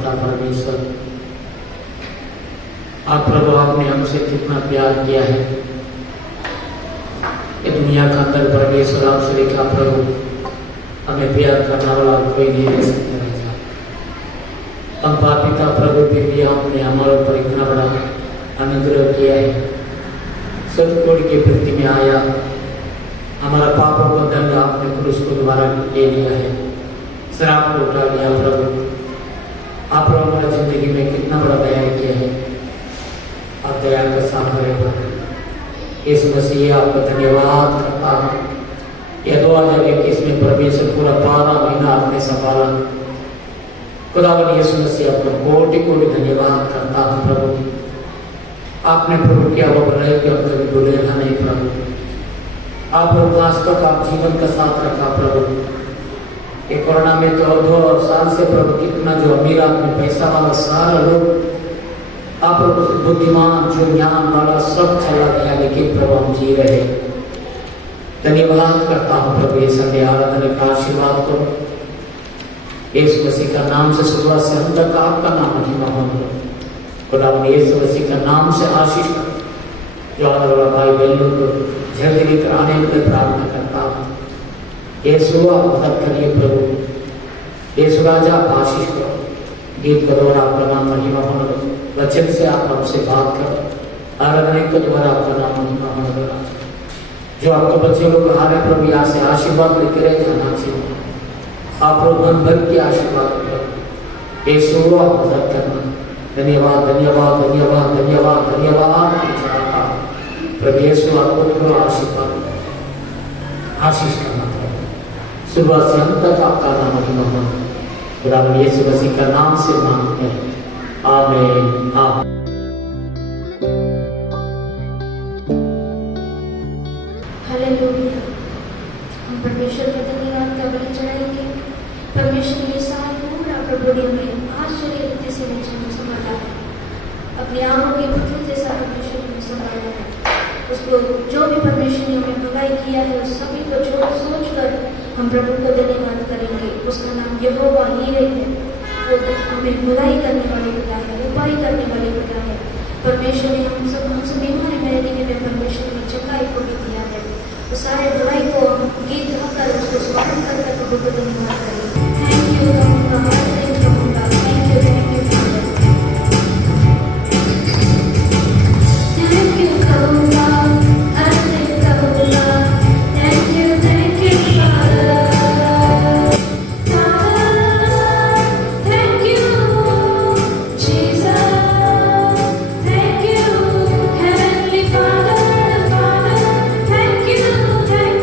पिता परमेश्वर, आप प्रभु आपने हमसे कितना प्यार किया है। ये दुनिया का अंदर परमेश्वर आपसे लिखा प्रभु हमें प्यार करने वाला कोई नहीं रह सकता रहेगा। हम पापी था प्रभु, फिर भी आपने हमारे ऊपर इतना बड़ा अनुग्रह किया है। सतकोड़ के प्रति में आया, हमारा पापों का दंड आपने क्रूस को द्वारा ले लिया है, श्राप को उठा लिया प्रभु। आप हमारा जिंदगी में कितना बड़ा दया किया है। आप दया का सामने प्रभु इस मसीह आपका धन्यवाद करता हूँ। यह 2021 में परमेश्वर पूरा 12 महीना आपने संभाला। खुदावन यीशु मसीह आपका कोटि कोटि धन्यवाद करता हूँ प्रभु। आपने प्रभु किया वो भलाई कि हम कभी भूलेगा नहीं प्रभु। आप प्रभु आज तक आप जीवन का साथ रखा प्रभु। ये कोरोना में तो 2 साल से प्रभु कितना जो अमीर आदमी पैसा वाला सारा लोग आप प्रभु बुद्धिमान जो ज्ञान वाला सब चला गया, लेकिन प्रभु हम जी रहे। धन्यवाद करता हूँ प्रभु। ये संडे आराधना का आशीर्वाद करो यीशु मसीह का नाम से, सुबह से हम तक आपका नाम महिमा हो। खुदावन यीशु मसीह का नाम से आशीष करो। जो आने वाला भाई बहनों को जल्दी कराने के लिए प्रार्थना करता हूँ। यीशु आप मदद करिए प्रभु। यीशु राजा आप आशीष करो। गीत करो और आपका नाम महिमा होने दो। वचन से आप हमसे बात करो। आराधना के द्वारा आपका नाम महिमा होने दो। जो आपके बच्चे लोग आ रहे प्रभु यहाँ से आशीर्वाद लेकर जाना चाहिए। आप लोग मन भर की आशीर्वाद करो। यीशु आप मदद करना। धन्यवाद धन्यवाद धन्यवाद धन्यवाद धन्यवाद प्रभु यीशु आपको करो आशीर्वाद आशीष करना पड़ेगा। सुबह से अंत तक आपका नाम महिमा हो। खुदावन यीशु मसीह का नाम से मांगते हैं, आमीन आमीन। हालेलुया। हम परमेश्वर का धन्यवाद का बलि चढ़ाएंगे। परमेश्वर ने साथ पूरा प्रभु ने हमें आश्चर्य रीति से संभाला है। अपनी आंखों के पुत्र जैसा परमेश्वर ने संभाला है। उसको जो भी परमेश्वर ने हमें भलाई किया है उस सभी को सोच कर हम प्रभु को धन्यवाद करेंगे। उसका नाम यहोवा हीरे है। वो हमें भलाई करने वाले पिता है, उपाय करने वाले पिता है। परमेश्वर ने हमसे बीमारी में रहने में परमेश्वर ने चंगाई को भी दिया है। वो सारे भलाई को हम गीत गाकर उसको स्मरण कर प्रभु को धन्यवाद करेंगे। थैंक यू कहूँगा, थैंक यू कहूँगा, thank you thank you thank you कहूँगा, thank you thank you thank you Jesus, thank you heavenly father, thank you thank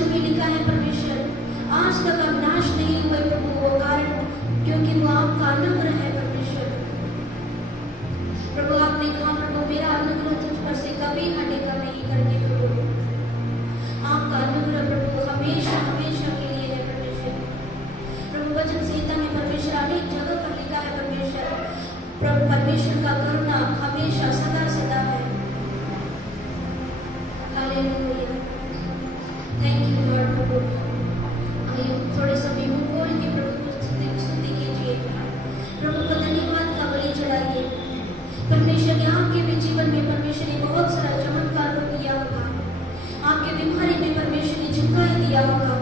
वचन में लिखा है परमेश्वर, आज तक आप नाश नहीं हुए प्रभु, वो कारण क्योंकि वो आपका अनुग्रह है परमेश्वर। प्रभु आपने कहा प्रभु मेरा अनुग्रह तुझ पर से कभी हटेगा नहीं करके प्रभु, आपका अनुग्रह प्रभु हमेशा हमेशा के लिए है परमेश्वर। प्रभु वचन संहिता में परमेश्वर अनेक जगह पर लिखा है परमेश्वर, प्रभु परमेश्वर का करुणा हमेशा सदा सदा है। Hallelujah, thank you lord. प्रभु आइए थोड़े समय मुंह खोल के प्रभु को स्तुति कीजिए, प्रभु को धन्यवाद का बलि चढ़ाइए। परमेश्वर ने आपके भी जीवन में परमेश्वर ने बहुत सारा चमत्कार को किया होगा, आपके बीमारी में परमेश्वर ने चुकाई दिया होगा,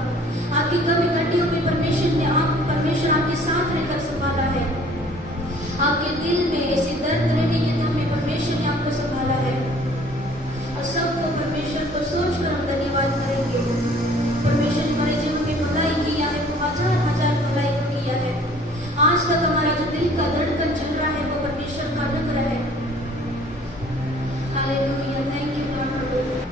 आपकी कमी कटियों में परमेश्वर आपके साथ रहकर संभाला है, आपके दिल में ऐसे दर्द रहने के दम में परमेश्वर ने आपको संभाला है। और सबको परमेश्वर को सोचकर हम धन्यवाद करेंगे। परमेश्वर ने हमारे जीवन में भलाई किया है, वो हजार हजार भलाई को किया है। आज तक हमारा जो दिल का धड़कन चल रहा है वो परमेश्वर का अनुग्रह है। Hallelujah, thank you Lord.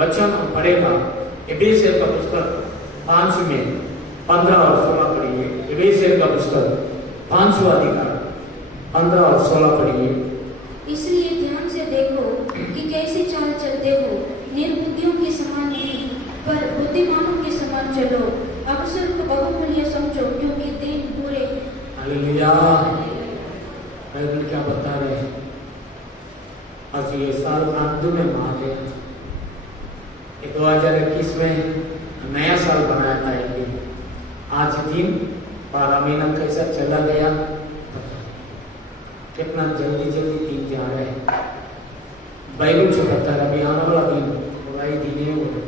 वचन हम पढ़ेगा इब्रानियों का पुस्तक 5 में 15 और 16 पढ़िए। इब्रानियों का पुस्तक 5वां अधिकार 15 और 16 पढ़िए। इसलिए ध्यान से देखो कि कैसी चाल चलते हो, निर्बुद्धियों के समान नहीं पर बुद्धिमानों के समान चलो, अवसर को बहुमूल्य समझो क्योंकि दिन बुरे हैं। हालेलुया। बाइबल क्या बता रहे हैं? आज ये साल अंत में आ गया, 2021 में नया साल बनाया था एक दिन, आज दिन 12 महीना कैसा चला गया पता नहीं। कितना जल्दी जल्दी दिन जा रहे हैं। बाइबल से बता रहा अभी आने वाला दिन पूरा ही दिन ही होगा।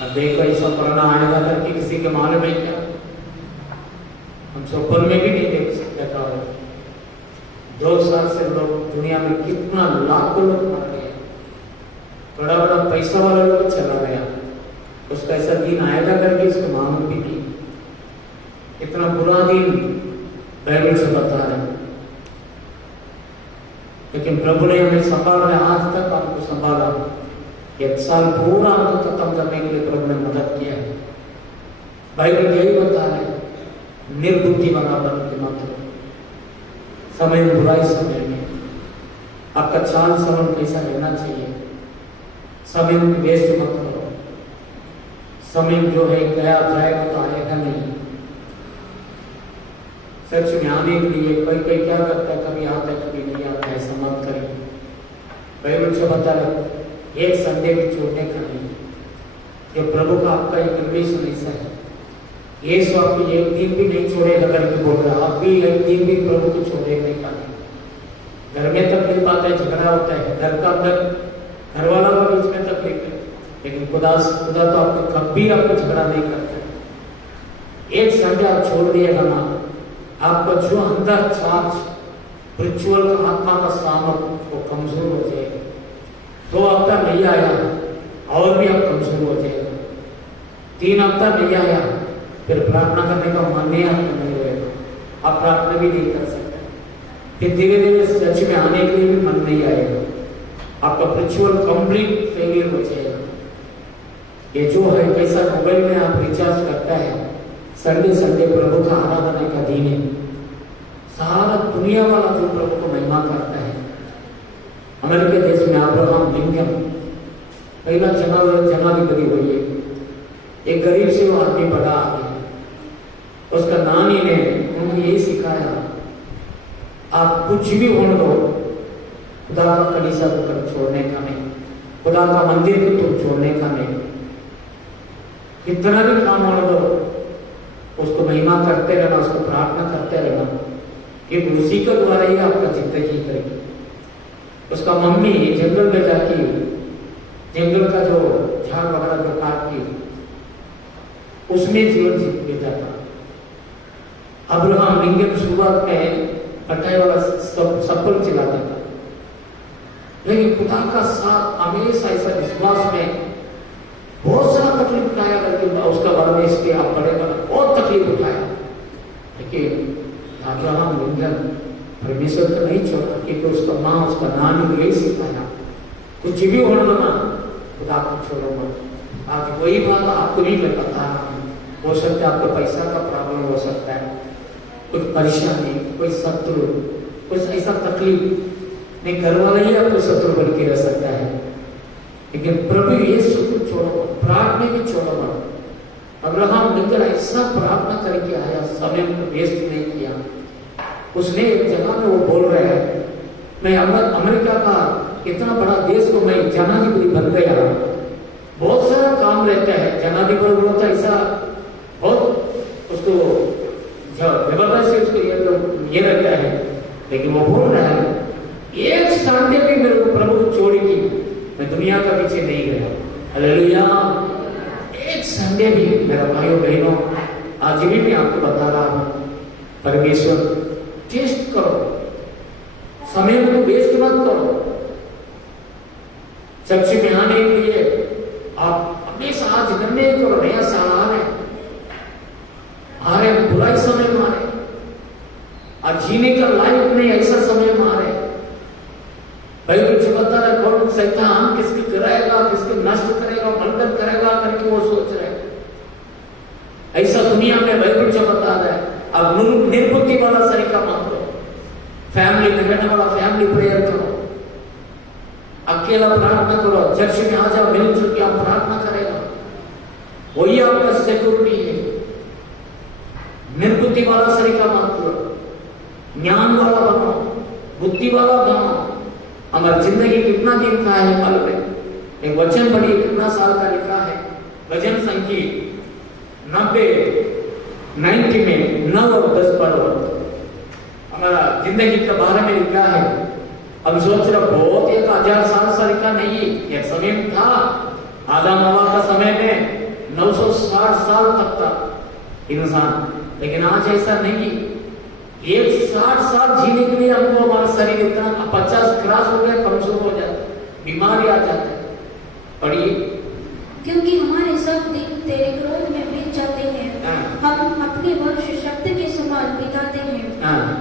अब देखो ऐसा कोरोना आएगा करके किसी के मालूम है क्या? हम सपन में भी नहीं देख सकते था। 2 साल से लोग दुनिया में कितना लाखों लोग मर गए, बड़ा बड़ा पैसा वाला लोग चला गया, उसका ऐसा दिन आएगा करके उसको मालूम भी नहीं। इतना बुरा दिन बाइबल से बता रहे हैं, लेकिन प्रभु ने हमें संभाला, आज तक आपको संभाला। 1 साल पूरा हमको खत्म करने के लिए प्रभु ने मदद किया है। बाइबल यही बता रहे हैं, निर्बुद्धि वाला बन के मत रहो। समय बुराई समय में आपका चाल चलन कैसा रहना चाहिए। समय वेस्ट मत करो। समय जो है गया जाएगा तो आएगा नहीं। सच में आने के लिए कोई कोई क्या करता है, कभी आता है कभी नहीं आता है, ऐसा मत करिए। बाइबल से बता रहे एक संडे भी छोड़ने का नहीं। ये प्रभु का आपका एक रिलेशन ऐसा है, यीशु आपको एक दिन भी नहीं छोड़ेगा करके बोल रहा है। आप भी एक दिन भी प्रभु को छोड़ेगा का नहीं। घर में तकलीफ आता है, झगड़ा होता है, घर का अंदर घर वाला का बीच में तकलीफ है, लेकिन खुदा तो आपको कभी आपको झगड़ा नहीं करता। एक संडे आप छोड़ दिएगा ना, आपका जो अंदर चार्ज रिचुअल का आत्मा का सामर्थ वो कमजोर हो जाएगा। 2 हफ्ता नहीं आया और भी आप कमजोर हो जाएगा। 3 हफ्ता नहीं आया फिर प्रार्थना करने का मन नहीं आपको नहीं रहेगा, आप प्रार्थना भी नहीं कर सकते। फिर धीरे धीरे सच में आने के लिए भी मन नहीं आएगा, आपका रिचुअल कंप्लीट फेलियर हो जाएगा। ये जो है कैसा मोबाइल में आप रिचार्ज करता है, संडे संडे प्रभु का आराधना का दिन है, सारा दुनिया वाला जो प्रभु को महिमा करता है। अमेरिका देश में अब्राहम लिंकन पहला जनाधिपति हुई है। एक गरीब से वो आदमी बड़ा आ गया, उसका नानी ने उनको यही सिखाया, आप कुछ भी होने दो, खुदा का कलीसिया को कभी छोड़ने का नहीं, खुदा का मंदिर को तुम छोड़ने का नहीं। कितना भी काम होने दो, उसको महिमा करते रहना, उसको प्रार्थना करते रहना, क्योंकि उसी के द्वारा ही आपका जिंदगी करेगी। उसका मम्मी जंगल में जाके जंगल का जो झाड़ वगैरह जो काट के उसमें जीवन बीता था। अब्राहम लिंकन शुरुआत में पटाई वाला सफल चलाता था, लेकिन खुदा का साथ हमेशा ऐसा विश्वास में बहुत सारा तकलीफ उठाया करके उसका बारे में इसके आप पढ़ेगा, बहुत तकलीफ उठाया, लेकिन अब्राहम लिंकन परमेश्वर को नहीं छोड़ा, क्योंकि उसका माँ उसका नानी यही सिखाया, कुछ भी होने लगा खुदा को छोड़ो मत। आज वही बात आपको नहीं मैं बता रहा हूँ। हो सकता है आपको पैसा का प्रॉब्लम हो सकता है, कुछ परेशानी, कोई शत्रु, कुछ ऐसा तकलीफ नहीं, घर वाला ही आपको शत्रु बन के रह सकता है, लेकिन प्रभु यीशु को छोड़ो, प्रार्थना भी छोड़ो मत। अब्राहम लिंकन ऐसा प्रार्थना करके आया, समय को वेस्ट नहीं किया। उसने एक जगह में वो बोल रहा है, मैं अमेरिका का इतना बड़ा देश को मैं जनाधिपति बन गया, बहुत सारा काम रहता है, जनाधिपति बोलता ऐसा बहुत उसको जबरदस्ती उसको ये रहता है, लेकिन वो बोल रहा है एक संडे भी मेरे को प्रभु को छोड़ेगी, मैं दुनिया का पीछे नहीं गया। हालेलुया। एक संडे भी मेरा भाइयों बहनों, आज भी मैं आपको बता रहा हूं, परमेश्वर टेस्ट करो, समय को वेस्ट मत करो। सच्ची में आने के लिए आप हमेशा आज निर्णय करो, नया साल आ रहे बुराई समय में आ रहे, आज जीने का लायक नहीं ऐसा समय में आ रहे। भाई कुछ बता रहे कौन शैतान किसकी कराएगा, किसकी नष्ट करेगा, मर्डर करेगा करके वो सोच रहे, ऐसा दुनिया में बाइबल जो बता रहा है। अब निर्बुद्धि वाला तरीका मत लो, फैमिली में रहने वाला फैमिली प्रेयर करो, अकेला प्रार्थना करो, चर्च में आ जाओ, मिलजुल के आप प्रार्थना करेगा, वही आपका सिक्योरिटी है। निर्बुद्धि वाला सरीका मत करो, ज्ञान वाला बनो, बुद्धि वाला बनो। हमारी जिंदगी कितना दिन का है मालूम है? एक वचन पढ़िए, कितना साल का लिखा है, भजन संगीत 90 में 9 और 10 पढ़ो, हमारा जिंदगी के बारे में लिखा है। अब सोच रहे बहुत 1000 साल से लिखा नहीं, एक समय था आदम हवा का समय में 960 साल तक था इंसान, लेकिन आज ऐसा नहीं। 160 साल जीने के लिए हमको हमारा शरीर इतना 50 क्रॉस हो गया, कमजोर हो जाता है, बीमारी आ जाती है। पढ़िए, क्योंकि हमारे सब दिन तेरे क्रोध में बीत जाते हैं, हम अपने वर्ष शक्ति के समान बिताते हैं।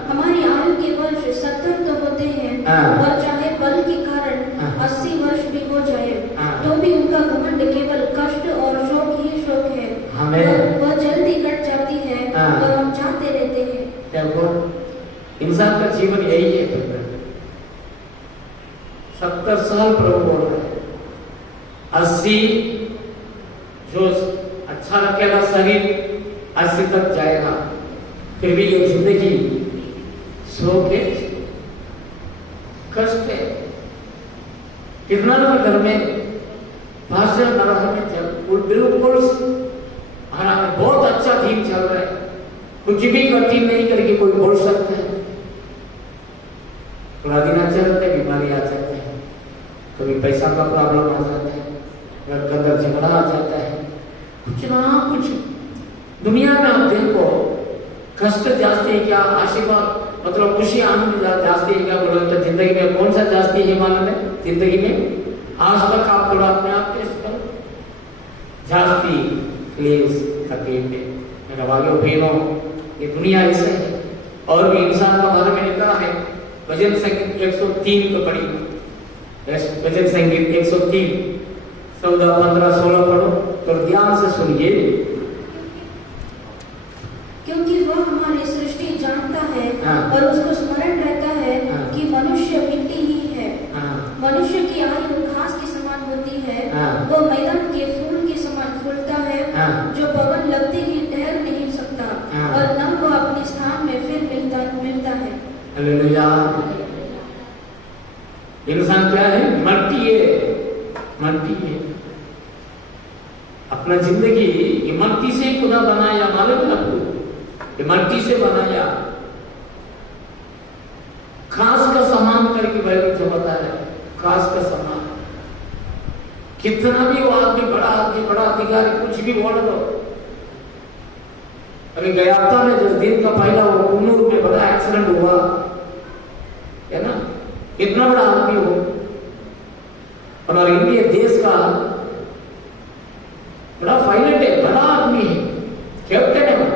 हमारी आयु के वर्ष 70 तो होते हैं, और चाहे बल के कारण 80 वर्ष भी हो जाए, तो भी उनका घमंड केवल कष्ट और शोक ही शोक है। वह जल्दी कट जाती है और हम जाते रहते हैं। देखो, इंसान का जीवन यही है। 70 साल प्रभु बोल रहे हैं, 80 जो अच्छा रखेगा शरीर 80 तक जाएगा, फिर भी ये जिंदगी शोक है, कष्ट है। कितना लोग घर में भाषा नरह में चल बिल्कुल हमारा बहुत अच्छा दिन चल रहा है, कुछ भी कठिन नहीं करके कोई बोल सकता है। थोड़ा दिन अच्छा रहता है, बीमारी आ जाता है, कभी पैसा का प्रॉब्लम आ जाता है, घर के अंदर झगड़ा आ जाता है, कुछ ना कुछ। दुनिया में आप देखो, कष्ट जास्ती है क्या, आशीर्वाद मतलब खुशी आनंद जास्ती है क्या? बोलो तो जिंदगी में कौन सा जास्ती है मालूम है? जिंदगी में आज तक आप थोड़ा अपने आप टेस्ट करो, जास्ती क्लेश तकलीफ है। मेरा भाइयों बहनों, ये दुनिया ऐसे है। और भी इंसान का बारे में लिखा है, भजन संगीत 103 को पढ़ी, भजन संगीत 103 14, 15, 16 पढ़ो तो ध्यान से सुनिए। क्योंकि वह हमारी सृष्टि जानता है और उसको स्मरण रहता है कि मनुष्य मिट्टी ही है। मनुष्य की आयु घास के समान होती है, वो मैदान के फूल के समान फूलता है, जो पवन लगते ही ठहर नहीं सकता, और न वो अपने स्थान में फिर मिलता है। हालेलुया। इंसान क्या है? मट्टी है, मट्टी है। अपना जिंदगी ये मट्टी से खुदा बनाया, मालूम है आपको? ये मट्टी से बनाया, खास का समान करके बाइबल जो बता रहा है, खास का समान। कितना भी वो आदमी बड़ा अधिकारी कुछ भी बोल दो। अभी गया था मैं 10 दिन का पहला, वो कुन्नूर में बड़ा एक्सीडेंट हुआ है ना, इतना बड़ा आदमी हो, हमारे इंडिया देश का बड़ा पायलट है, बड़ा आदमी है, कैप्टन है वो।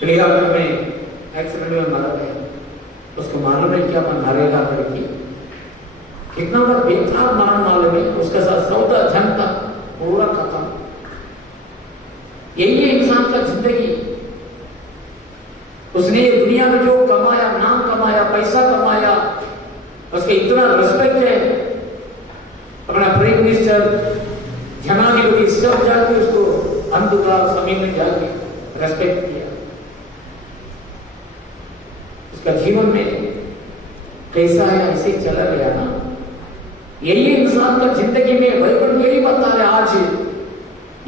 क्रियागर में एक्सीडेंट में मारा गया, उसको मालूम है क्या मरेगा करके, कितना बड़ा बेकार मरण मालूम है, उसके साथ 14 जन का पूरा खत्म। यही है इंसान का जिंदगी। उसने दुनिया में जो कमाया, नाम कमाया, पैसा कमाया, उसके इतना रिस्पेक्ट है, अपना प्राइम मिनिस्टर, जनाधिपति सब जाके उसको अंधकार समय में जाके रेस्पेक्ट किया। उसका जीवन में कैसा है ऐसे ही चला गया ना। यही इंसान का जिंदगी में बाइबल यही बता रहे। आज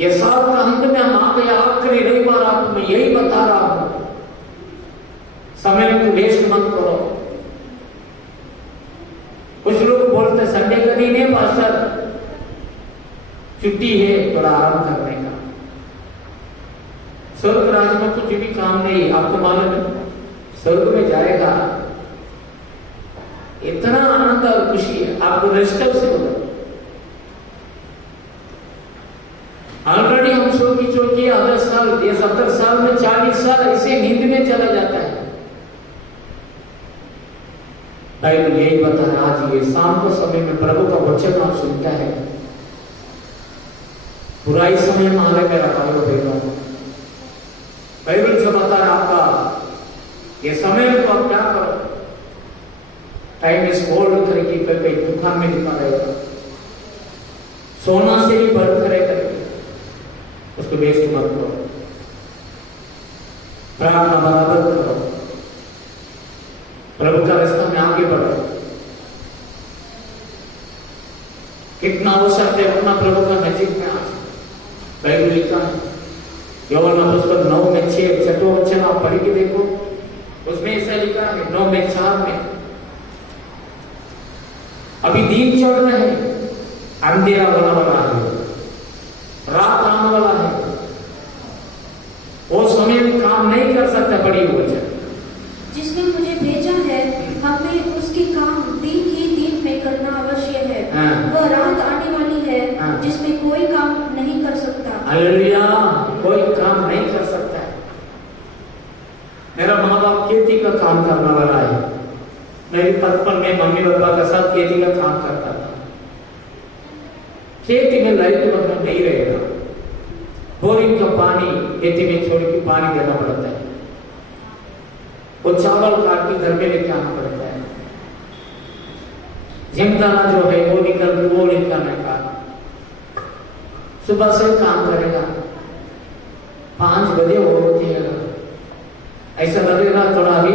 ये साल का अंत में हम आ गया, आखिरी रविवार आपको मैं यही बता रहा हूं, समय को वेस्ट मत करो। कुछ लोग बोलते संडे का दिन है पास्टर, छुट्टी है, थोड़ा आराम करने का। स्वर्ग राज्य में कुछ भी काम नहीं, आपको मालूम है? स्वर्ग में जाएगा इतना आनंद और खुशी है, आपको रेस्ट से होगा। ऑलरेडी हम सो की चौकी 10 साल, ये 70 साल में 40 साल ऐसे नींद में चला जाता है। बाइबल यही बता रहा है। आज ये शाम को समय में प्रभु का वचन आप सुनता है, बुराई समय में आने में रखा हो। बाइबल जो बता रहा आपका ये समय में तो आप क्या करो, टाइम इस होल्ड करके कहीं दुकान में लिखा रहेगा, सोना से भी बढ़कर करके उसको वेस्ट मत करो, प्रार्थना बराबर करो, प्रभु का रास्ता में आगे बढ़ो। कितना अवसर है उतना प्रभु का नजीक में आ। बाइबल लिखा है यूहन्ना पुस्तक 9 में 6 छठो वचन आप पढ़ के देखो, उसमें ऐसा लिखा है 9 में 4 में, अभी दिन चढ़ रहे हैं, अंधेरा होने वाला है, रात आने वाला है, वो समय में काम नहीं कर सकता। बड़ी वचन जिसने मुझे भेजा है, हमें उसके काम दिन ही दिन में करना अवश्य है। वह रात आने वाली है जिसमें कोई काम नहीं कर सकता। हालेलुया, कोई काम नहीं कर सकता है। मेरा माँ बाप खेती का काम करने वाला है, मेरी बचपन में मम्मी पापा के साथ खेती का काम करता था। खेती में लाइट वगैरह नहीं रहेगा, बोरिंग का पानी खेती में छोड़ के पानी देना पड़ता है, वो चावल काट के घर में लेके आना पड़ता है, जिमदाना जो है वो निकालने का। सुबह से काम करेगा, 5 बजे वो उठेगा, ऐसा लगेगा थोड़ा अभी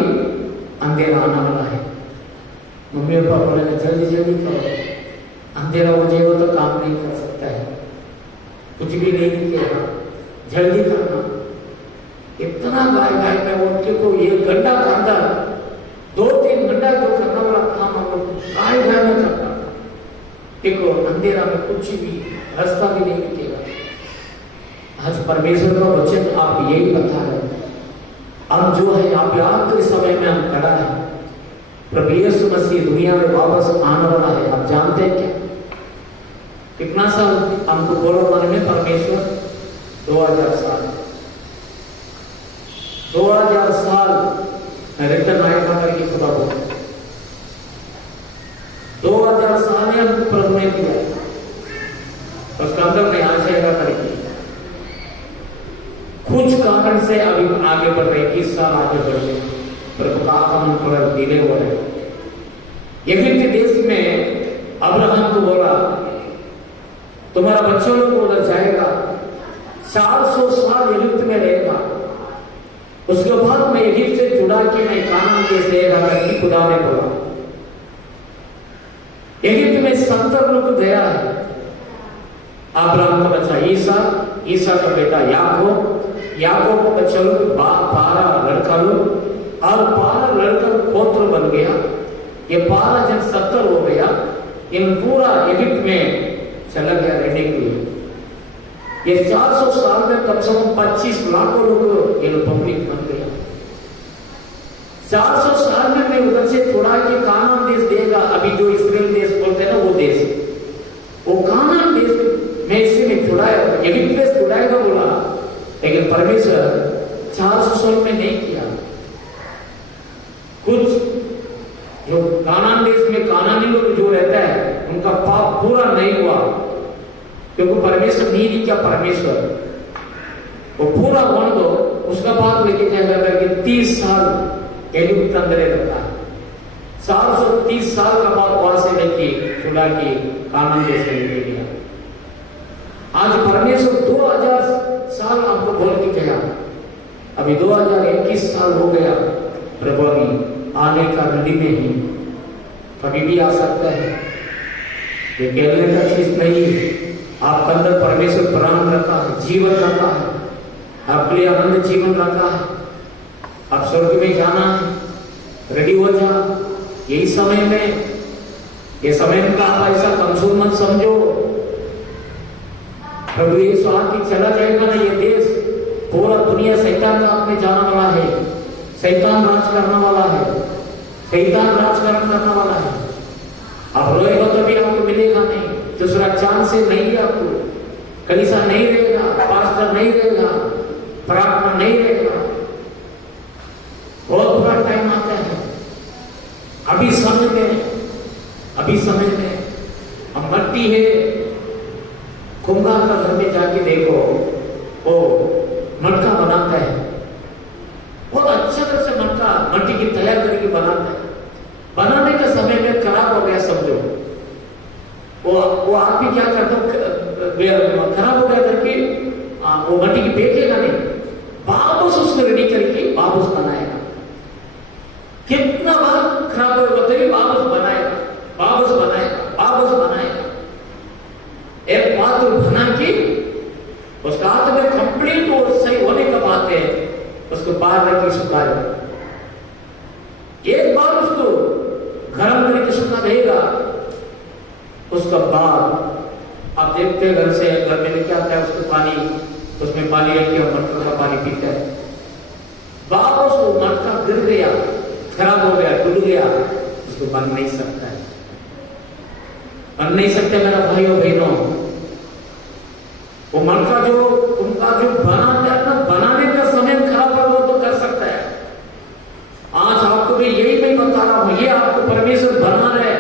अंधेरा आने वाला है। मम्मी पापा बोलेगा जल्दी जल्दी करो, अंधेरा हो जाएगा तो काम नहीं कर सकता है, कुछ भी नहीं दिखेगा, जल्दी करना। इतना गाय में उठ के को 1 घंटा के अंदर 2-3 घंटा को करना वाला काम हम लोग गाय में करना। देखो अंधेरा में कुछ भी रास्ता भी नहीं दिखेगा। आज परमेश्वर का वचन आप यही बता रहे हैं, हम जो है आप आखिरी समय में हम खड़ा है, प्रभु यीशु मसीह दुनिया में वापस आने वाला है। आप जानते हैं क्या कितना साल हमको बोलो मन में परमेश्वर? 2000 साल 2000 साल रिटर्न आएगा करके खुदा बोल 2000 साल ने हमको प्रभु ने दिया, उसका अंदर में आ जाएगा करके कुछ कारण से अभी आगे बढ़ रहे, 21 साल आगे बढ़ रहे, प्रभु का आगमन पर डिले हो रहे। यगिप्त देश में अब्राहम को बोला तुम्हारा बच्चों को बोला जाएगा, 400 साल यगिप्त में रहेगा, उसके बाद मैं यगिप्त से जुड़ा के मैं कानान देश देगा करके खुदा ने बोला। यगिप्त में 70 लोग गया है, अब्राहम का बच्चा ईसा का बेटा याकूब को बच्चा लोग 12 लड़का लोग और 12 लड़का गोत्र बन गया। ये 12 जन 70 हो गया, इन पूरा यगिप्त में चला गया रहने के लिए। ये 400 साल में कम से कम 25 लाख लोग ये पब्लिक बन गया। 400 साल में मैं उधर से छुड़ा के कानान देश देगा, अभी जो इस्राएल देश बोलते हैं ना वो देश, वो कानान देश में इसी में छुड़ाया, यगिप्त में छुड़ाएगा बोला, लेकिन परमेश्वर 400 साल में नहीं किया। कुछ जो कानान देश में कानानी लोग जो रहता है उनका पाप पूरा नहीं हुआ, क्योंकि परमेश्वर नहीं किया। परमेश्वर वो पूरा होने दो, उसका बाद लेके क्या करता है कि 30 साल यगिप्त अंदर रहता है, 430 साल का बाद वहां से लेके छुड़ा के कानान देश में लेके गया। आज परमेश्वर 2000 साल आपको बोल के कहा, अभी 2021 साल हो गया, प्रभु अभी आने का नदी में ही कभी भी आ सकता है। ये कहने का चीज नहीं है, आपके अंदर परमेश्वर प्राण रखा है, जीवन रखा है, आपके लिए आनंद जीवन रखा है। आप स्वर्ग में जाना है, रेडी हो जा। यही समय में, ये समय में आप ऐसा कमजोर मत समझो। प्रभु यीशु आके चला जाएगा ना, ये देश पूरा दुनिया शैतान का हाथ में जाने वाला है, शैतान राज करने वाला है, शैतान राजकारण करने वाला है। अब रोएगा तो भी आपको मिलेगा नहीं, दूसरा चांस से नहीं है आपको, कलीसिया नहीं रहेगा, पास्टर नहीं रहेगा, प्रार्थना नहीं रहेगा। बहुत बुरा टाइम आता है। अभी समय में अब मट्टी है, कुम्हार का घर में जाके देखो, वो मटका बनाता है, बहुत अच्छा तरह से मटका वो आदमी क्या करता, खराब हो गया करके वो मट्टी की फेंकेगा नहीं, वापस उसको रेडी करके वापस बनाएगा। कितना बार खराब होगा तभी वापस बनाएगा, वापस बनाएगा, वापस बनाएगा। एक पात्र बना के उसका हाथ में कंप्लीट और सही होने का बात है, उसको बाहर रख के सुखाएगा। एक बार उसको गरम करके सुखा देगा, उसका बाद आप देखते हैं घर से, घर में लेके आता है उसको पानी, उसमें पानी रख के मटका का पानी पीता है, वापस वो मटका गिर गया, खराब हो गया, टूट गया, उसको बन नहीं सकता है, बन नहीं सकते मेरा भाइयों बहनों। वो मटका जो उनका जो बनाते हैं ना, बनाने का समय खराब हो तो कर सकता है। आज आपको भी यही मैं बता रहा हूं, ये आपको परमेश्वर बना रहे,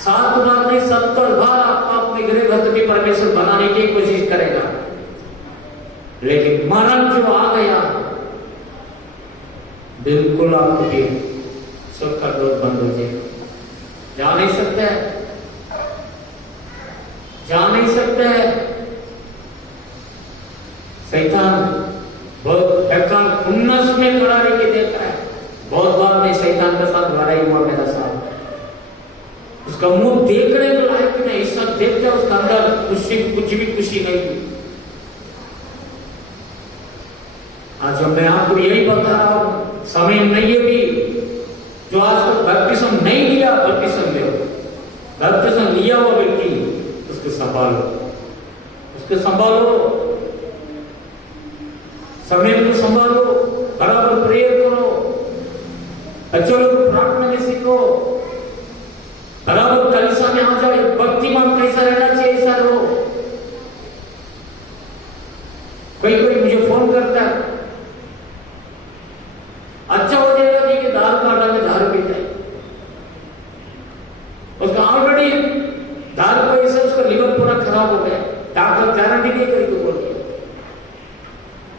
7 बार नहीं 70 बार आपको अपने गिरेगा तो भी परमेश्वर बनाने की कोशिश करेगा, लेकिन मरण जो आ गया बिल्कुल आपको भी सुख का दौर बंद हो जाएगा। जा नहीं सकते है, जा नहीं सकते है। शैतान बहुत हैकाल 19 में खड़ा रह के देख रहा है। बहुत बार मैं शैतान के साथ लड़ाई हुआ मेरा साथ, उसका मुंह देखने को लायक नहीं, ऐसा देखते उसका अंदर कुछ भी खुशी नहीं थी। आज मैं आपको यही बता रहा हूं, समय नहीं है भी जो आज तक बपतिस्म नहीं लिया, बपतिस्म ले, बपतिस्म लिया हुआ व्यक्ति उसको संभालो, उसको संभालो, समय को संभालो, बराबर प्रेयर करो, अच्छे लोग प्रार्थना में सीखो, बराबर कलीसिया में आ जाओ, भक्तिमान कैसा रहना चाहिए ऐसा रहो। कोई कोई मुझे फोन करता है, अच्छा हो जाएगा नहीं कि दारू काटा में दारू पीता है, उसका ऑलरेडी दारू को ऐसे उसका लिवर पूरा खराब हो गया, डॉक्टर गारंटी नहीं करी तो बोल दिया,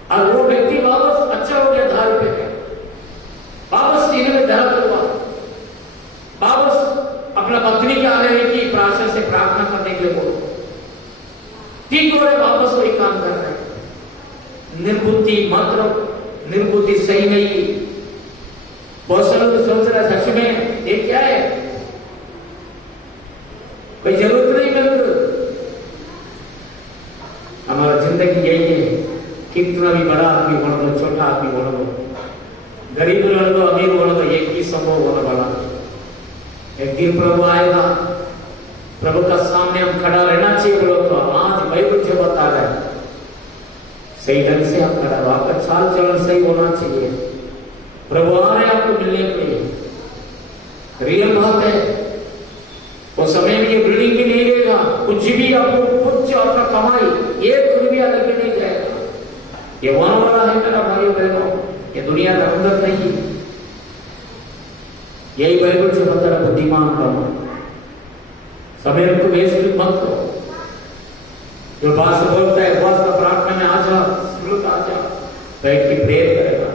और वो व्यक्ति वापस अच्छा हो गया, दारू पे गया, वापस सीने में दर्द हुआ, वापस अपना पत्नी के आगे की प्रार्थना से प्रार्थना करने के लिए बोलो, ठीक हो रहे, वापस वही काम कर रहे हैं। निर्बुद्धि मात्र, निर्बुद्धि सही नहीं। बहुत सारे लोग सोच रहे सच में ये क्या है, कोई जरूरत नहीं मिलती। हमारा जिंदगी यही है, कितना भी बड़ा आदमी बन लो, छोटा आदमी बन लो, गरीब बन लो, अमीर बन लो, एक ही संभव होने वाला। एक दिन प्रभु आएगा, प्रभु का सामने हम खड़ा रहना चाहिए। बोलो तो आज बाइबल जो बता रहा है सही ढंग से आप खड़ा हो, आपका चाल चलन सही होना चाहिए। प्रभु आ रहे आपको मिलने के लिए, रियल बात है। वो समय में ये बिल्डिंग भी नहीं रहेगा, कुछ भी आपको कुछ आपका कमाई एक रुपया लेके नहीं जाएगा। ये होने वाला है मेरा भाई बहनों, ये दुनिया का अंदर नहीं। यही बाइबल से बता रहा, बुद्धिमान बनो, समय को वेस्ट मत करो। जो बात से बोलता है बस का प्रार्थना में आ जा, आ जा, बैठ के प्रेयर करेगा।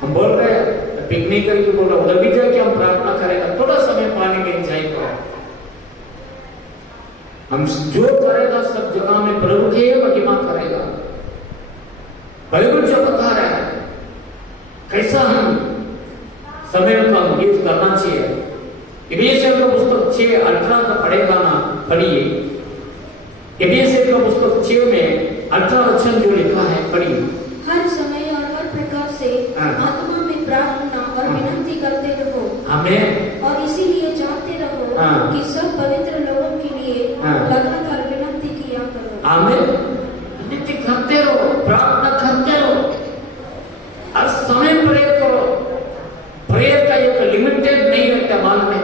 हम बोल रहे हैं पिकनिक करके बोल रहे, उधर भी जाके हम प्रार्थना करेगा, थोड़ा समय पानी में एंजॉय करो। हम जो करेगा सब जगह में प्रभु की महिमा करेगा। बाइबल जो बता रहा है कैसा हम समय का यूज करना चाहिए। इब्रानियों का पुस्तक 6:18 का पढ़ेगा ना, पढ़िए। इब्रानियों का पुस्तक 6 में 18 वचन जो लिखा है, पढ़िए। हर समय और हर प्रकार से आत्मा में प्रार्थना और विनती करते रहो। आमीन। और इसीलिए जानते रहो कि सब पवित्र लोगों के लिए लगातार विनती किया करो। आमीन। विनती करते रहो, प्रार्थना करते रहो, हर समय प्रेयर करो। प्रेयर का एक लिमिटेड नहीं रहता, मालूम है।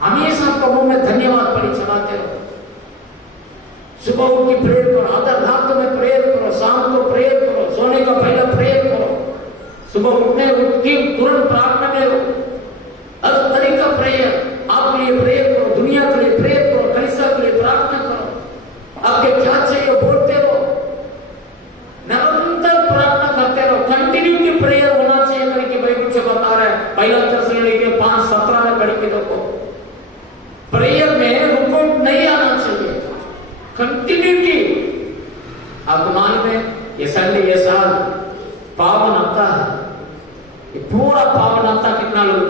हमेशा आपका मुंह में धन्यवाद पढ़ी चलाते रहो। सुबह उठ के प्रेयर करो, आधा रात में प्रेयर करो, शाम को प्रेयर करो, सोने का पहले प्रेयर करो, सुबह उठने उठ के तुरंत प्रार्थना में रहो। हर तरीका प्रेयर, आपके लिए प्रेयर करो, दुनिया के लिए प्रेयर करो, कलीसिया के लिए प्रार्थना करो। आपके क्या चाहिए बोलते रहो, निरंतर प्रार्थना करते रहो। कंटिन्यू की प्रेयर होना चाहिए करके बाइबल से बता रहा है। पहला 5:17 में पढ़ के देखो, प्रेयर में रुकावट नहीं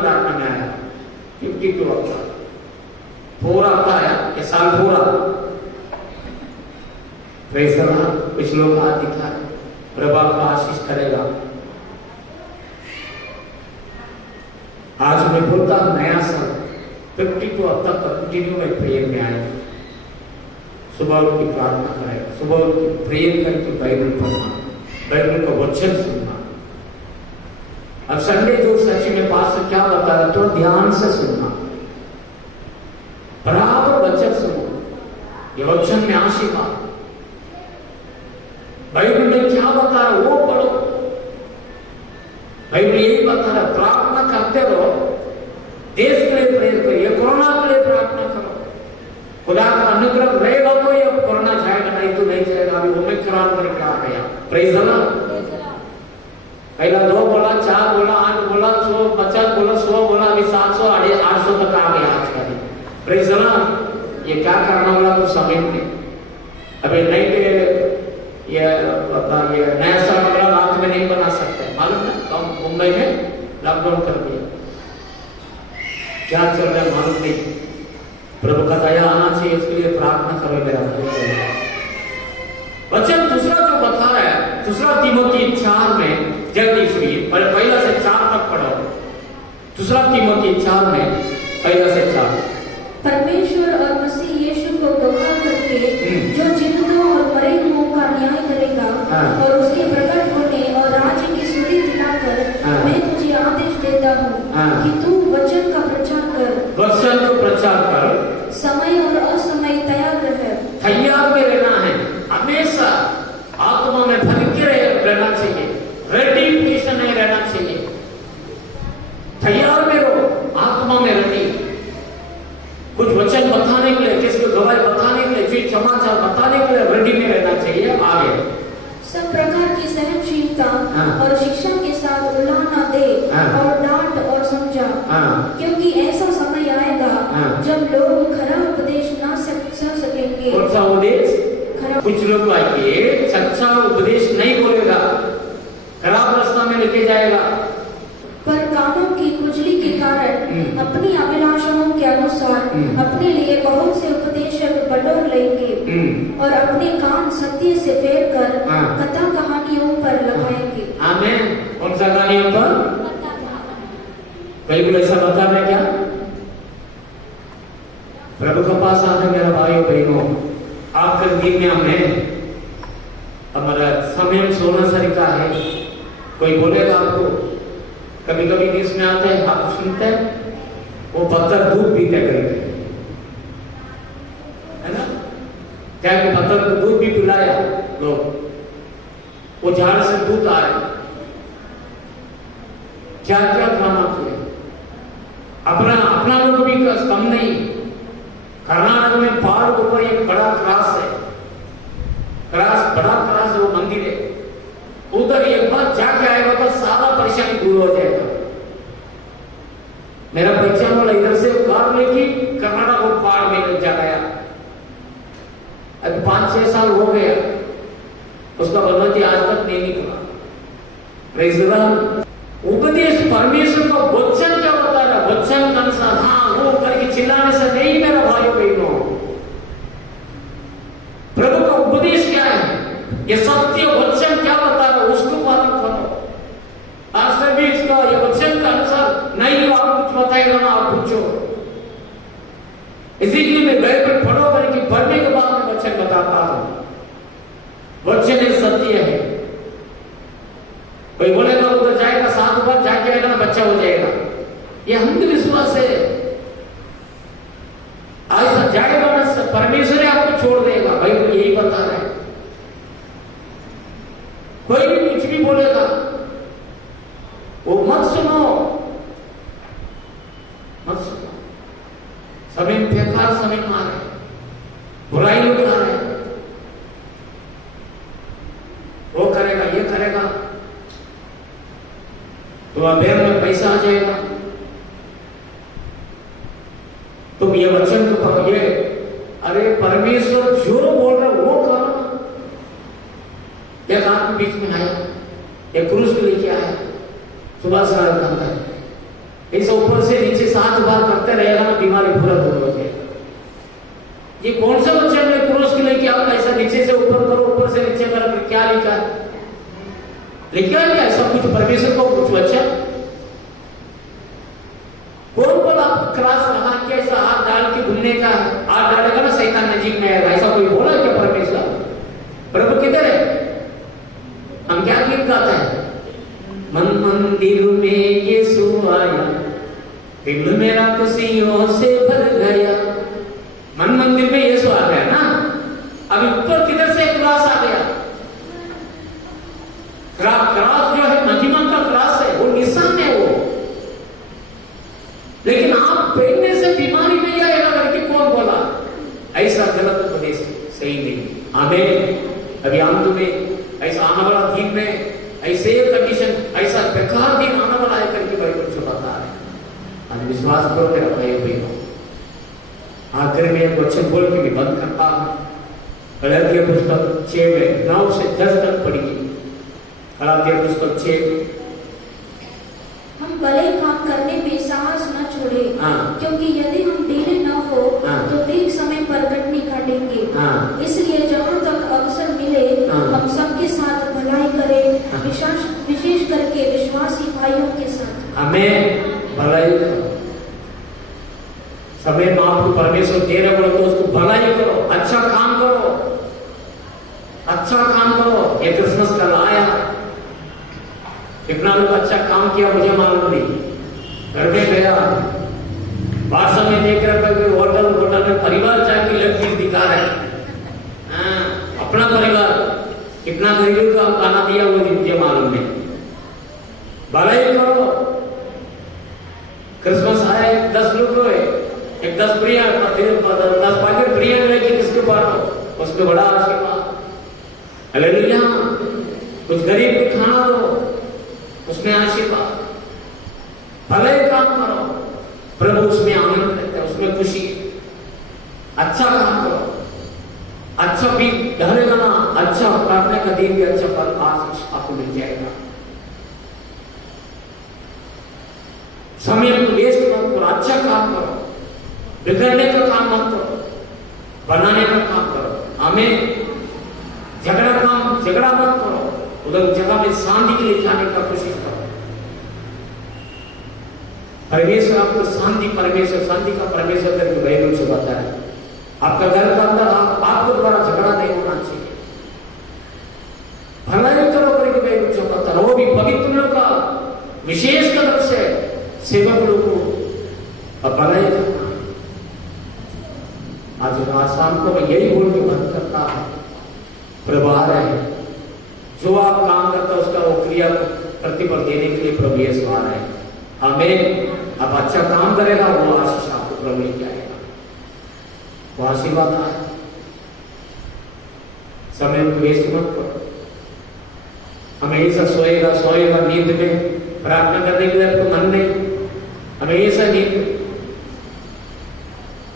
प्रार्थना में आया 52 हफ्ता पूरा हफ्ता आया, ये साल पूरा। Praise the Lord. कुछ लोग हाथ दिखा रहे, प्रभु आपका आशीष करेगा। आज मैं बोलता नया साल 52 हफ्ता कंटिन्यू में प्रेयर में आए, सुबह उठ की प्रार्थना करेगा, सुबह उठ की प्रेयर करके बाइबल पढ़ना, बाइबल का वचन सुनना। अब संडे जो सच में पास्टर क्या बता रहा तो ध्यान से सुनना, बराबर वचन सुनो, ये वचन में आशीर्वाद, बाइबल में क्या बता रहा वो पढ़ो। बाइबल यही बता रहा प्रार्थना करते रहो, देश के लिए प्रेयर करिए, कोरोना के लिए प्रार्थना करो, खुदा का अनुग्रह रहेगा तो ये कोरोना जाएगा, नहीं तो नहीं जाएगा। अभी ओमिक्रॉन करके आ गया, प्रेज़ द लॉर्ड। पहला 2 बोला, 4 बोला, 8 बोला, 100 50 बोला, 100 बोला, अभी 700 800 तक आ गया आज का दिन, प्रेज़ द लॉर्ड। ये क्या करना वाला तो समझ में अभी नहीं के ये नया साल वाला रात में नहीं बना सकते, मालूम ना, तो मुंबई में लॉकडाउन कर दिया, क्या चल रहा है मालूम नहीं। प्रभु का दया आना चाहिए, इसके लिए प्रार्थना करो मेरा वचन। दूसरा जो बता रहा है, दूसरा तीमुथी 4 में, जल्दी सुनिए, पहला से 4 तक पढ़ो। दूसरा तीमुथी 4 में पहला से 4। परमेश्वर और मसीह यीशु को धोखा करके जो जिंदों और मरे हुओं का न्याय करेगा और उसके प्रकट होने और राज्य की सुधि दिलाकर मैं तुझे आदेश देता हूँ कि तू वचन का प्रचार कर, वचन को प्रचार कर, समय और असमय तैयार रहे, तैयार में रहना है, हमेशा आत्मा में भर के रहना चाहिए, रेडी पोजीशन में रहना चाहिए, तैयार में रहो, आत्मा में रेडी। कुछ वचन बताने के लिए, किसको गवाही बताने के लिए, जो समाचार बताने के लिए रेडी में रहना चाहिए। आगे सब प्रकार की सहनशीलता और शिक्षा के साथ उलाहना दे और डांट और समझा, क्योंकि ऐसा समय आएगा जब लोग खरा उपदेश ना सह सकेंगे। कौन सा उपदेश? कुछ लोग आएंगे सच्चा उपदेश नहीं बोलेगा, खराब रास्ता में लेके जाएगा, पर कानों की खुजली के कारण अपनी अभिलाषाओं के अनुसार अपने लिए बहुत से उपदेशक बटोर लेंगे और अपने कान सत्य से फेर कर कथा कहानियों पर लगाएंगे। आमीन। कौन सा कहानियों पर? बाइबल ऐसा बता रहा है क्या? प्रभु के पास आते मेरा भाइयों बहनों, आपके दिन में हमें हमारा समय सोना सरिका है। कोई बोलेगा आपको, कभी कभी न्यूज में आते हैं, आप सुनते हैं, वो पत्थर दूध पीते करके, है ना, क्या पत्थर को दूध भी पिलाया लोग, वो झाड़ से दूध आ रहे, क्या क्या ड्रामा किए। अपना लोग भी कम नहीं। कर्नाटक में पहाड़ के ऊपर एक बड़ा क्रॉस है, बड़ा क्रॉस वो मंदिर है, उधर एक बार जाके आएगा तो सारा परेशानी दूर हो जाएगा। मेरा पहचान वाला इधर से कार लेके कर्नाटक को पहाड़ में जा गया, अभी 5-6 साल हो गया, उसका बलवती आज तक नहीं निकला। Praise the Lord. उपदेश परमेश्वर का वचन क्या बता रहा है, वचन के अनुसार हाँ वो करके चिल्लाने से नहीं मेरा भाइयों बहनों। प्रभु का उपदेश क्या है, ये सत्य वचन क्या बता रहा है, उसको पालन करो। आज से भी इसका ये वचन के अनुसार नहीं, आप कुछ बताएगा ना, आप पूछो। इसीलिए मैं बाइबल पढ़ो करके पढ़ने के बाद मैं वचन बताता हूं। वचन सत्य है। कोई बोलेगा उधर जाएगा 7 बार जाके आएगा ना बच्चा हो जाएगा, ये अंधविश्वास है। ऐसा जाएगा ना परमेश्वर आपको छोड़ देगा, बाइबल यही बता रहा है। कोई भी कुछ भी बोलेगा वो मत सुनो, मत सुनो। समय बेकार समय मारे, बुराई लोग आ रहे, वो करेगा ये करेगा तो अबेर में पैसा आ जाएगा। तुम ये वचन को पढ़िए, अरे परमेश्वर जो बोल रहा वो करो। एक आदमी बीच में आया, एक क्रूस को लेके आया, सुबह से कहता है ऐसा ऊपर से नीचे 7 बार करते रहेगा ना, बीमारी पूरा दूर हो जाएगा। ये कौन सा बच्चा ने क्रोस के लिए कि आप ऐसा नीचे से ऊपर करो, ऊपर से नीचे करो, क्या लिखा लिखा है क्या? सब कुछ परमेश्वर को कुछ बच्चा कौन बोला आपको क्रास रहा कि ऐसा हाथ डाल के भूलने का? हाथ डालेगा ना शैतान नजीक में आएगा, ऐसा कोई बोला क्या परमेश्वर? प्रभु किधर है? हम क्या गीत गाते हैं? मन मंदिर में यीशु आया, दिल मेरा खुशियों से भर गया। मन मंदिर में यीशु आ गया ना, अभी ऊपर किधर से क्रॉस आ गया? क्रॉस जो है महिमा का क्रॉस है, वो निशान है वो। लेकिन आप पहनने से बीमारी नहीं आएगा करके कौन बोला? ऐसा गलत उपदेश सही नहीं। आमीन। अभी हम तुम्हें ऐसा आने वाला दिन में ऐसे कंडीशन, ऐसा बेकार दिन आने वाला है करके बाइबल से बता रहे हैं। आज विश्वास करो मेरा भाई बहनों। आखिर में एक वचन बोल के भी बंद करता हूं। गलातिया पुस्तक 6 में 9 से 10 तक पढ़िए। गलातिया पुस्तक 6। हम भले काम करने में साहस न छोड़े, क्योंकि यदि हम ढीले न हो तो ठीक समय पर कटनी काटेंगे। इसलिए जहाँ तक अवसर मिले हम सबके साथ भलाई करें, विशेष करके विश्वासी भाइयों के साथ। हमें भलाई करो। समय में आपको परमेश्वर दे रहे बोले तो उसको भलाई करो, अच्छा काम करो, अच्छा काम करो। ये क्रिसमस कल आया, कितना लोग अच्छा काम किया मुझे मालूम नहीं। घर में गया, व्हाट्सएप में देख रहा था होटल में परिवार चाय की लड़की दिखा रहे, अपना परिवार कितना गरीबों को आप खाना दिया वो मुझे मालूम नहीं। भलाई करो। क्रिसमस आए, 10 लोग हुए, एक 10 पैकेट बिरयानी लेके किसको बांटो, उसको बड़ा आशीर्वाद। हालेलुया। कुछ गरीब को खाना दो, उसमें आशीर्वाद। भले काम करो, प्रभु उसमें आनंद लेते हैं, उसमें खुशी। अच्छा काम करो, अच्छा भी ढलेगा ना, अच्छा प्रार्थना का दिन भी अच्छा फल आशीष आपको मिल जाएगा। समय को वेस्ट मत करो, अच्छा काम करो, बिगड़ने का काम मत करो, बनाने का काम करो। हमें झगड़ा मत करो, उधर जगह में शांति के लिए जाने का कोशिश करो। परमेश्वर आपको शांति का परमेश्वर करके बाइबल से बताया है। आपका घर का अंदर आपको द्वारा झगड़ा नहीं होना चाहिए। भलाई करो करके बाइबल से बताया, वो भी पवित्र लोग का विशेष कदम से सेवक लोगों को भलाई करना। आज शाम को मैं यही बोल के बंद करता हूं, प्रभु आ रहे हैं। जो आप काम करता है उसका वो क्रिया प्रतिफल देने के लिए प्रभु यीशु आ रहे हैं। हमें अब अच्छा काम करेगा, वो आशीष आपको प्रभु लेके आएगा, वो आशीर्वाद आए। समय को वेस्ट मत करो। हमेशा सोएगा नींद में, प्रार्थना करने के लिए आपको मन नहीं, हमेशा नींद।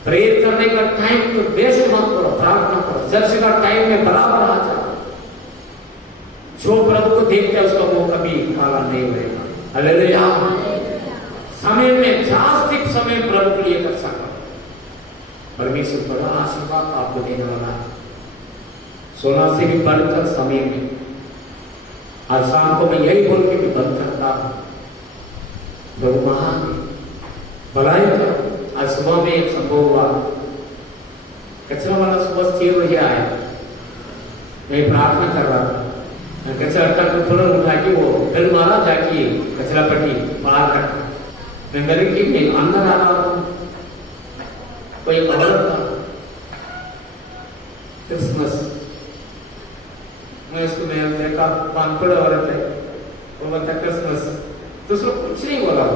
प्रेयर करने का टाइम को वेस्ट मत करो, प्रार्थना करो। चर्च का टाइम में बराबर आ जाओ। जो प्रभु को देखते हैं उसका मुंह कभी काला नहीं होगा। हालेलुया। समय में जास्तिक समय प्रभु के लिए कर सका। परमेश्वर बड़ा आशीर्वाद आपको देने वाला है, सोना से भी बढ़कर समय में। आज शाम को मैं यही बोल के भी बंद करता हूं, प्रभु महान भलाई करो। आज सुबह में एक संभव हुआ, कचरा वाला सुबह 6 बजे आया, मैं प्रार्थना कर रहा था। कचरा को तुरंत उठा के वो गल मारा, जाके कचरा पट्टी बाहर रखा। मैं अंदर आ रहा हूं, कोई औरत था, क्रिसमस। मैं उसको मैंने देखा, पानपड़ औरत है, वो बता क्रिसमस, तो उसको कुछ नहीं बोला।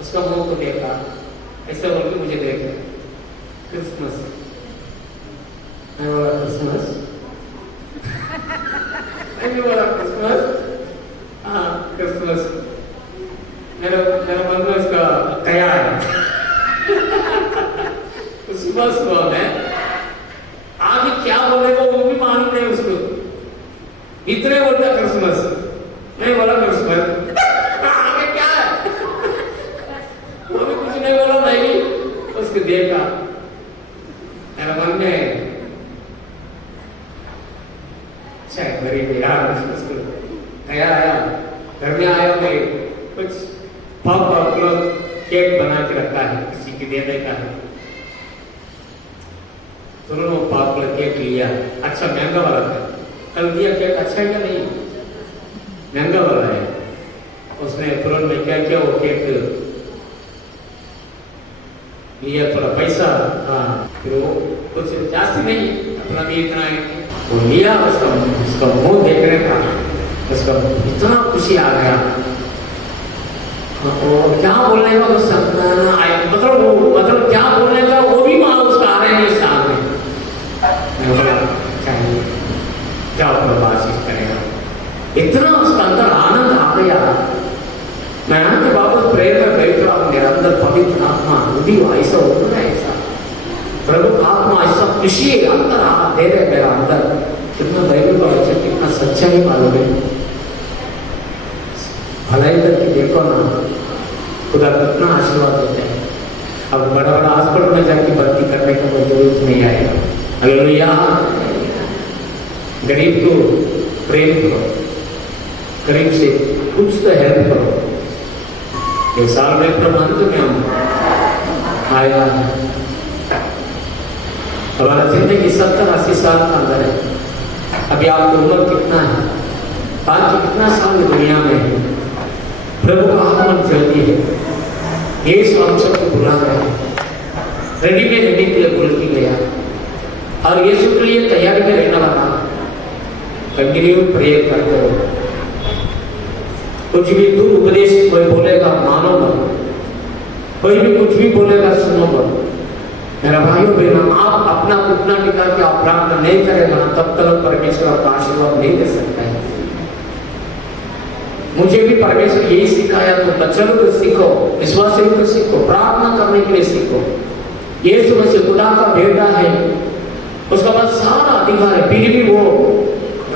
उसका मुंह को देखा, ऐसा बोल के मुझे देखा, क्रिसमस। मैं बोला क्रिसमस, मैंने बोला क्रिसमस, हाँ क्रिसमस। मेरा मन में उसका दया है। सुबह में आगे क्या बोलेगा वो भी मालूम नहीं उसको, इतने बोलता क्रिसमस। मैं बोला क्रिसमस, आगे क्या है? घर में आया मैं कुछ पॉप केक बना के रखा है, किसी की देने का है। दोनों पॉपुलर केक लिया, अच्छा महंगा वाला था। कल दिया केक अच्छा है या नहीं, महंगा वाला है। उसने तुरंत में क्या किया, वो केक लिया, थोड़ा पैसा, हाँ, फिर वो कुछ जास्ती नहीं, अपना भी इतना है वो लिया। उसका मुंह देखने का उसका इतना खुशी आ गया, वो क्या बोलने का मतलब क्या बोलने का वो भी वहां उसका आ रहे नहीं सामने। मैं बोला चाहिए क्या प्रभाषित करेगा, इतना उसका अंदर आनंद आ गया। मैं आके वापस प्रेयर में बैठ रहा हूँ, मेरे अंदर पवित्र आत्मा उदी ऐसा होता है, ऐसा प्रभु आत्मा ऐसा खुशी अंदर आ दे रहे मेरा अंदर। कितना बाइबल का वचन कितना सच्चा ही मालूम है। भलाई करके देखो ना, खुदा कितना आशीर्वाद देते हैं। अब बड़ा बड़ा हॉस्पिटल में जाके भर्ती करने का कोई जरूरत नहीं आएगा। हालेलुया। गरीब को प्रेम करो, गरीब से कुछ तो हेल्प करो। एक साल में प्रबंध में हम आया है, हमारा जिंदगी 70-80 साल का अंदर है। अभी आपकी उम्र कितना है, आज कितना साल दुनिया में है। प्रभु का आगमन जल्दी है, यीशु हम सबको बुला रहे हैं, रेडी में रहने के लिए बोल के गया और यीशु के लिए तैयारी में रहना लगा। कंटिन्यू प्रेयर करते हो, कुछ भी दुरुपदेश कोई बोलेगा मानो मत, कोई भी कुछ भी बोलेगा सुनो मत। मेरा भाइयों बहनों, आप अपना घुटना टिका के आप प्रार्थना नहीं करेगा तब तक परमेश्वर आपका आशीर्वाद नहीं दे सकता है। मुझे भी परमेश्वर यही सिखाया, तो बच्चों को सीखो, विश्वासियों को सीखो, प्रार्थना करने के लिए सीखो। यीशु मसीह खुदा का बेटा है, उसका पास सारा अधिकार है। फिर भी वो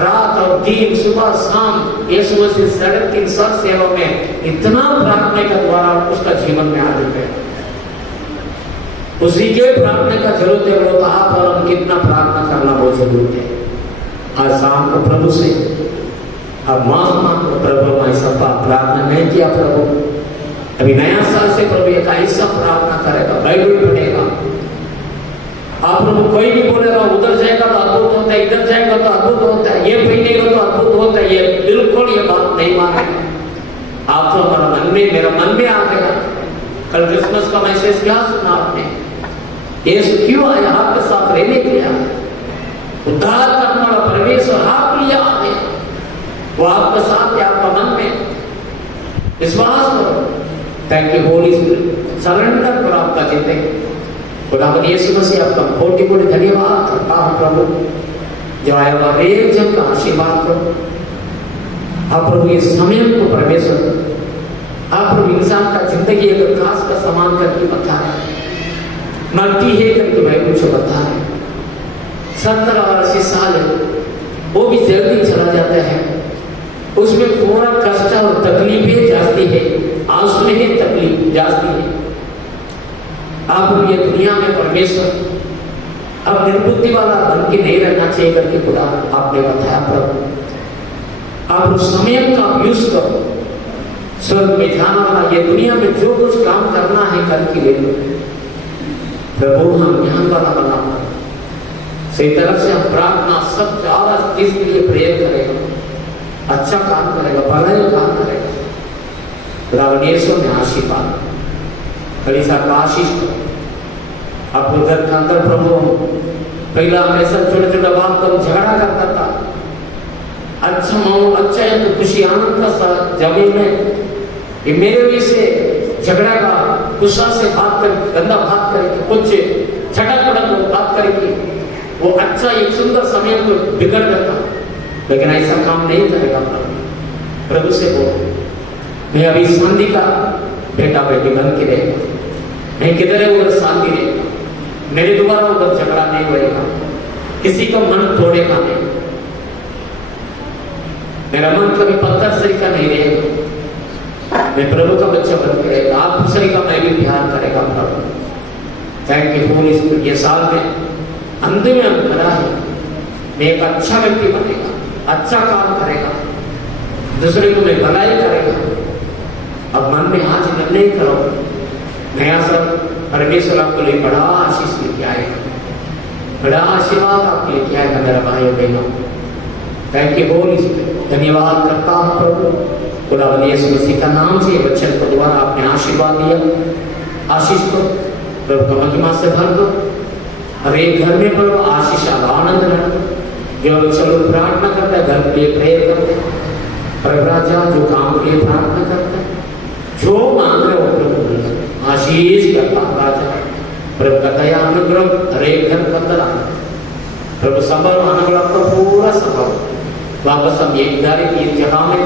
रात और दिन सुबह शाम यीशु मसीह 3.5 साल सेवा में इतना प्रार्थना का द्वारा उसका जीवन में आदत है। उसी के प्रार्थना का जरूरत है, वो आप और हम कितना प्रार्थना करना बहुत जरूरत है। आज शाम को प्रभु से अब मां प्रभु ऐसा प्रार्थना नहीं किया, प्रभु अभी नया साल से प्रभु एक ऐसा प्रार्थना करेगा, बाइबल पढ़ेगा। आप प्रभु कोई भी बोलेगा उधर जाएगा तो अद्भुत होता है, इधर जाएगा तो अद्भुत होता है, ये पहनेगा तो अद्भुत होता है, ये बिल्कुल ये बात नहीं मानेगा। आप तो हमारा मन में, मेरा मन में आ गया। कल क्रिसमस का मैसेज क्या सुना आपने, यीशु क्यों आया, आपके साथ रहने के लिए आया, उद्धार करने वाला परमेश्वर आपके लिए आ गया, वो आपके साथ है, आपका मन में विश्वास करो। Thank you holy spirit, surrender करो आपका जिंदगी। खुदावन यीशु मसीह आपका कोटि-कोटि धन्यवाद करता हूँ प्रभु, जो आया हुआ एक जन का आशीर्वाद करो। आप प्रभु ये समय को परमेश्वर, आप प्रभु इंसान का जिंदगी अगर घास का समान करके बता रहे, मरती है करके मैं कुछ बता रहे, 70 और 80 साल है, वो भी जल्दी चला जाता है। उसमें थोड़ा कष्ट और तकलीफें जाती है, आंसू में तकलीफ जाती है। आप ये दुनिया में परमेश्वर अब निर्बुद्धि वाला बन के नहीं रहना चाहिए करके खुदा आपने बताया प्रभु। आप उस समय का यूज करो, स्वर्ग में जाना वाला, ये दुनिया में जो कुछ काम करना है करके ले लो। प्रभु हम ज्ञान वाला बना, सही तरफ से हम प्रार्थना सब ज्यादा इसके लिए प्रेयर करेगा, अच्छा काम करेगा, भला काम करेगा। रावणेश्वर ने आशीर्वाद कलीसिया का आशीष करो। आपको घर के अंदर प्रभु पहला हमेशा छोटे छोटे बात पर झगड़ा करता था, अच्छा माहौल अच्छा है तो खुशी आनंद का साथ जमीन में ये मेरे वजह से झगड़ा का गुस्सा से बात कर, गंदा बात करके, कुछ झटक पटक बात करके वो अच्छा एक सुंदर समय को बिगड़ जाता। लेकिन ऐसा काम नहीं करेगा प्रभु से बोलो, मैं अभी शांति का बेटा बेटी बन के रहेगा, मैं किधर है उधर शांति रहेगा, मेरे दोबारा उधर झगड़ा नहीं होएगा, किसी का मन तोड़ेगा नहीं, मेरा मन कभी पत्थर सरी का नहीं रहेगा, मैं प्रभु का बच्चा बन के रहेगा, आप सरी का मैं भी प्यार करेगा प्रभु। Thank you holy spirit. ये साल में अंत में हम करा है, मैं एक अच्छा व्यक्ति बनेगा, अच्छा काम करेगा, दूसरे को मैं भलाई करेगा। अब मन में आज निर्णय करो, नया साल परमेश्वर आपको लिए बड़ा आशीष लेके आएगा, बड़ा आशीर्वाद आपके लेके आएगा मेरा भाई बहनों। Thank you holy spirit. धन्यवाद करता हूँ प्रभु, खुदावंद यीशु मसीह का नाम से ये वचन को द्वारा आपने आशीर्वाद दिया। आशीष को प्रभु का महिमा से भर दो, हर एक घर में प्रभु आशीष आनंद रख दो। जो लोग चलो प्रार्थना करता है घर के लिए प्रेयर करते हैं, प्रभु राजा जो काम के लिए प्रार्थना करता है, जो मांग रहे हो प्रभु आशीष करता हूँ राजा। प्रभु का दया अनुग्रह हर एक घर के अंदर आना, प्रभु संभव अनुग्रह का पूरा संभव। वापस हम एक निर्धारित जगह में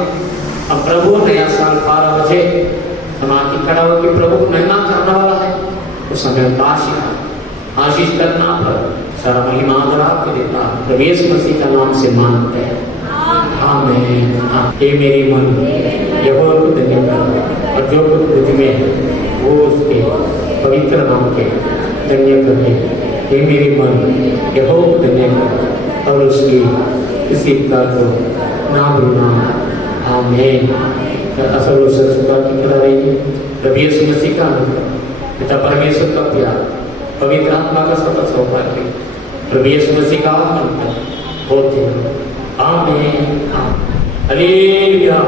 हम प्रभु नया साल 12 बजे हम आके खड़ा होकर प्रभु को महिमा करने वाला है। उस समय आशीष करना प्रभु सारा महिमा आदर आपके देता प्रभु यीशु मसीह का नाम से मांगते हैं, आमीन। हे मेरे मन यहोवा को धन्यवाद, और जो कुछ मुझ में है वो उसके पवित्र नाम के धन्य करते। हे मेरे मन यहोवा को धन्यवाद और उसकी सिद्धता को ना भूलना, आमीन। असल सुखा की खड़ा रही प्रभु यीशु मसीह का पिता परमेश्वर का प्यार, पवित्र आत्मा का सतत सौभाग्य प्रभु यीशु मसीह का आगमन होते हैं, आमीन। Hallelujah,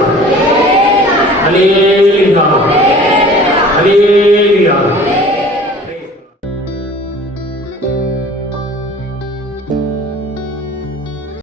hallelujah.